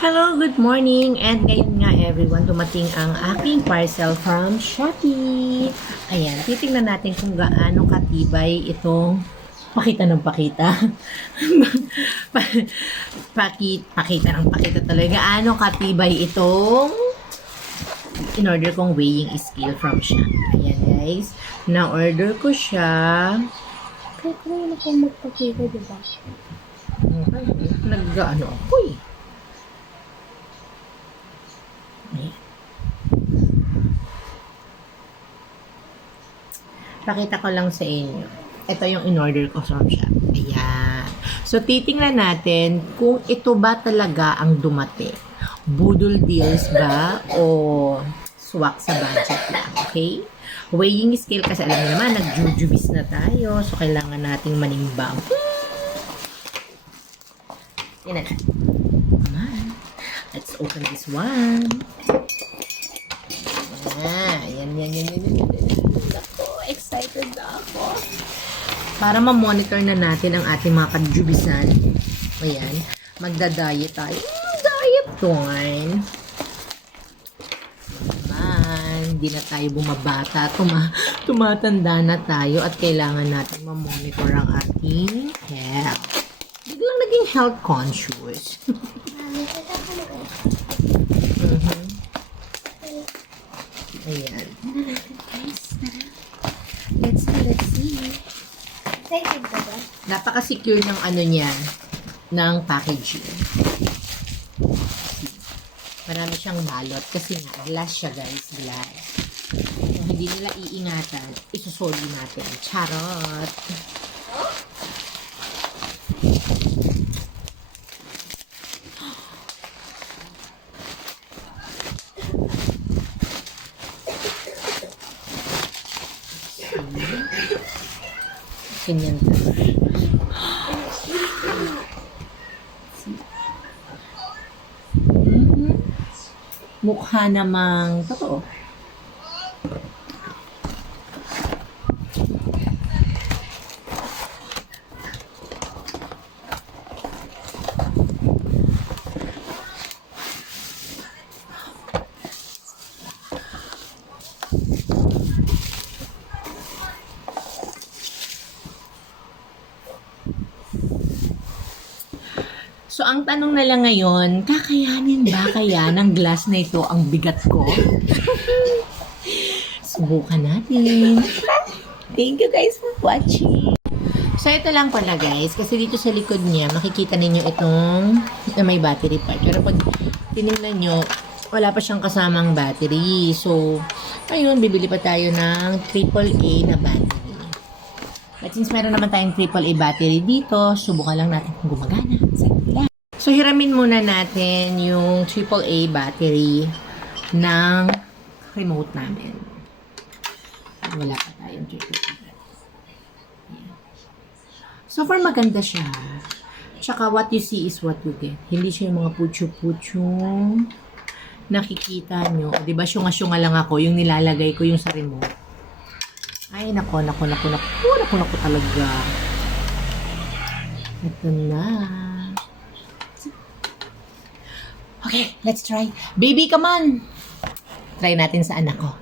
Hello, good morning! And ngayon nga everyone, dumating ang aking parcel from Shopee. Ayan, titingnan natin kung gaano katibay itong pakita ng pakita. Pakita ng pakita talaga. Gaano katibay itong in-order kong weighing scale from Shopee. Ayan guys, na-order ko siya. Kaya kung yun ako magpakita, diba? Nag-ano ako eh. Ayan. Pakita ko lang sa inyo. Ito yung in-order ko from Shopee. Ayan. So, titingnan natin kung ito ba talaga ang dumating. Budol deals ba o swak sa budget lang. Okay? Weighing scale kasi alam niyo naman, nag-jujubis na tayo. So, kailangan nating manimbang. Yan na. Come on. Let's open this one. Yan. Ako, excited na ako. Para ma-monitor na natin ang ating mga kajubisan. Ayan. Magda-diet tayo. Diet corn. Naman. Hindi na tayo bumabata. Tumatanda na tayo at kailangan natin ma-monitor ang ating health. Biglang naging health conscious. Ayan. Let's see. Excited ka ba? Napaka-secure ng ano niya, ng packaging. Marami siyang balot kasi nga, glass siya guys, glass. Kung hindi nila iingatan, isusoli natin. Charot! Ganyan. Mukha namang totoo. So, ang tanong na lang ngayon, kakayanin ba kaya ng glass na ito ang bigat ko? Subukan natin. Thank you guys for watching. So, ito lang pala guys, kasi dito sa likod niya, makikita ninyo itong may battery part. Pero pag tinignan nyo, wala pa siyang kasamang battery. So, ayun, bibili pa tayo ng AAA na battery. But since meron naman tayong AAA battery dito, subukan lang natin kung gumagana. So, hiramin muna natin yung AAA battery ng remote namin. Wala pa tayong AAA battery. So far, maganda siya. Tsaka, what you see is what you get. Hindi siya yung mga putyo-putyong nakikita nyo. Diba, syunga-syunga lang ako. Yung nilalagay ko yung sa remote. Ay, nako talaga. Ito na. Okay, let's try. Baby, come on! Try natin sa anak ko.